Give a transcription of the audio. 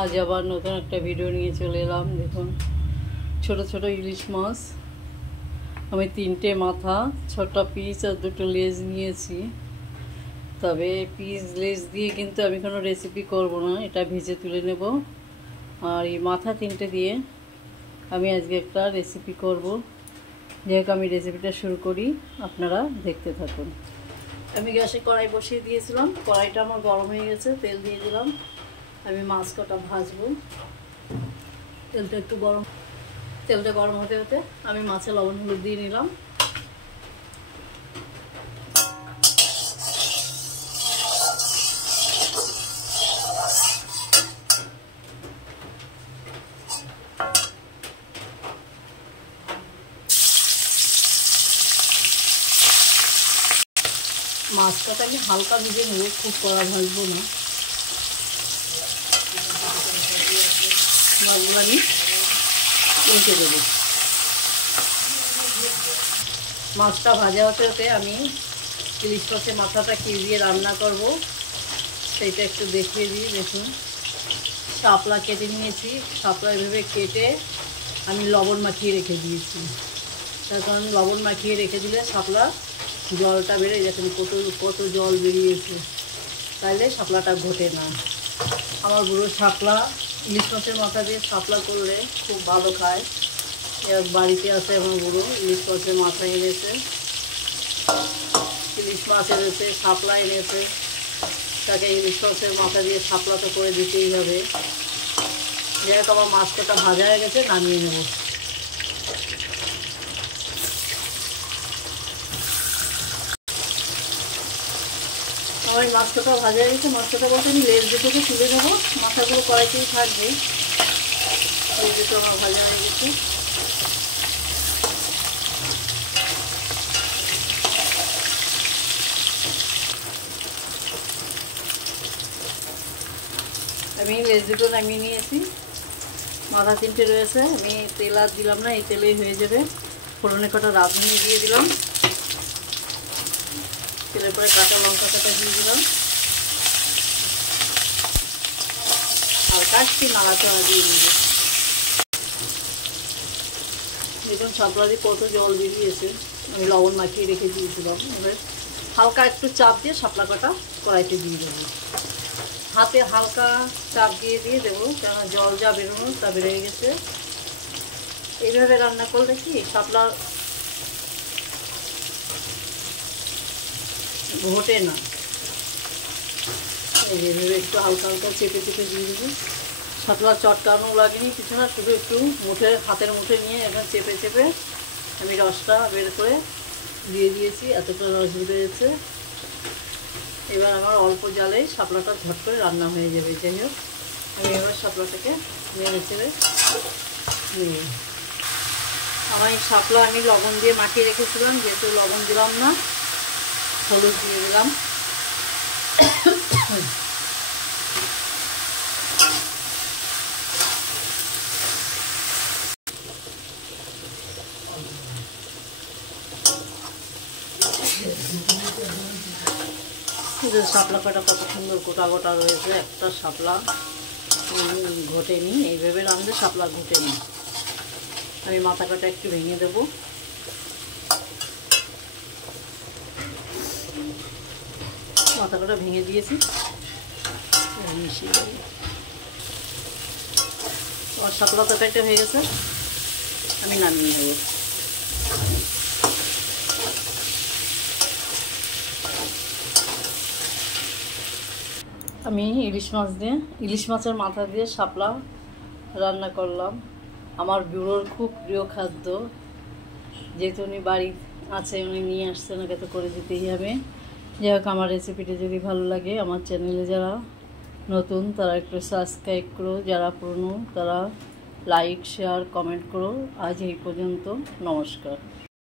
আজ আবার নতুন একটা ভিডিও নিয়ে চলে এলাম। দেখুন, ছোট ছোট ইলিশ মাছ। আমি 3টে মাথা, 6টা পিস আর 2টো লেজ নিয়েছি। তবে পিস লেজ দিয়ে কিন্তু আমি কোনো রেসিপি করব না, এটা ভেজে তুলে নেব। আর এই মাথা 3টে দিয়ে আমি আজকে একটা রেসিপি করব। যাই হোক, আমি রেসিপিটা শুরু করি, আপনারা দেখতে থাকুন। আমি গ্যাসে কড়াই বসিয়ে দিয়েছিলাম, কড়াইটা আমার গরম হয়ে গেছে, তেল দিয়ে দিলাম। আমি মাছ কটা ভাজবো। তেলটা গরম হতে হতে আমি মাছে লবণ হলুদ দিয়ে নিলাম। মাছটাকে আমি হালকা ভেজে নেব, খুব কড়া ভাজবো না। মাছগুলো আমি উল্টে দেবো। মাছটা ভাজা হতে হতে আমি ইলিশ মাছের মাথাটা কি দিয়ে রান্না করব সেইটা একটু দেখিয়ে দিই। দেখুন, শাপলা কেটে নিয়েছি। শাপলা এভাবে কেটে আমি লবণ মাখিয়ে রেখে দিয়েছি। তার কারণ লবণ মাখিয়ে রেখে দিলে শাপলা জলটা বেড়ে, দেখুন কত জল বেরিয়েছে, তাইলে শাপলাটা ঘটে না। আমার বুড়ো শাপলা ইলিশ মাছের মাথা দিয়ে শাপলা করলে খুব ভালো খায়। বাড়িতে আছে আমার বুড়ো, ইলিশ মাছের মাথা এনেছে, ইলিশ মাছ এনেছে, শাপলা এনেছে। তাকে ইলিশ মাছের মাথা দিয়ে শাপলা তো করে দিতেই হবে। যাই হোক, আমার মাছ কটা ভাজা হয়ে গেছে, নামিয়ে নেব। আমার এই মাছ কটা ভাজা হয়ে গেছে। মাছ কটা বলতে আমি লেজ দুটোকে তুলে নেবো, মাথাগুলো কড়াইতেই থাকবে। লেজ দুটো আমার ভাজা হয়ে গেছে। আমি লেজ দুটো নামিয়ে নিয়েছি, মাথা 3টে রয়েছে। আমি তেল আর দিলাম না, এই তেলেই হয়ে যাবে। ফোড়নে কটা রাঁধুনি দিয়ে দিলাম, তেলের পরে কাঁচা লঙ্কা কাটা দিয়ে দিলাম, হালকা একটু নাড়াচাড়া দিয়ে দিব। দেখুন, শাপলা দিয়ে কত জল বেরিয়েছে, আমি লবণ মাখিয়ে রেখে দিয়েছিলাম। এবার হালকা একটু চাপ দিয়ে শাপলা কাটা কড়াইতে দিয়ে দেবো। হাতে হালকা চাপ দিয়ে দেবো, কেন জল যা বেরোনো তা বেরিয়ে গেছে। এইভাবে রান্না করলে কি শাপলা ঘটে না। এইভাবে একটু হালকা হালকা চেপে চেপে দিয়ে দেবো। শাপলা চটকানো লাগেনি কিছু না, শুধু একটু হাতের মুঠে নিয়ে এখন চেপে চেপে আমি রসটা বের করে দিয়ে দিয়েছি। এতটা রস বেরিয়েছে। এবার আমার অল্প জালেই শাপলাটা ঝট করে রান্না হয়ে যাবে। যাই হোক, আমি এবার শাপলাটাকে নেড়ে চেড়ে নিই। আমার এই শাপলা আমি লবণ দিয়ে মাখিয়ে রেখেছিলাম, যেহেতু লবণ দিলাম না, হলুদ দিয়ে দিলাম। শাপলা কাটা কত সুন্দর গোটা গোটা রয়েছে, একটা শাপলা ঘটেনি। এইভাবে রাঁধলে শাপলা ঘটেনি। আমি মাথা কাটা একটু ভেঙে দেব। মাথা কাটা ভেঙে দিয়েছি, মিশিয়ে দেব। আমার শাপলা তরকারিটা হয়ে গেছে, আমি নামিয়ে নেব। আমি ইলিশ মাছের মাথা দিয়ে শাপলা রান্না করলাম। আমার বুড়োর খুব প্রিয় খাদ্য, যেহেতু উনি বাড়ি আছে, উনি নিয়ে আসছেন, ওকে তো করে দিতেই হবে। যাই হোক, আমার রেসিপিটা যদি ভালো লাগে, আমার চ্যানেলে যারা নতুন তারা একটু সাবস্ক্রাইব করো, যারা পুরনো তারা লাইক শেয়ার কমেন্ট করো। আজ এই পর্যন্ত, নমস্কার।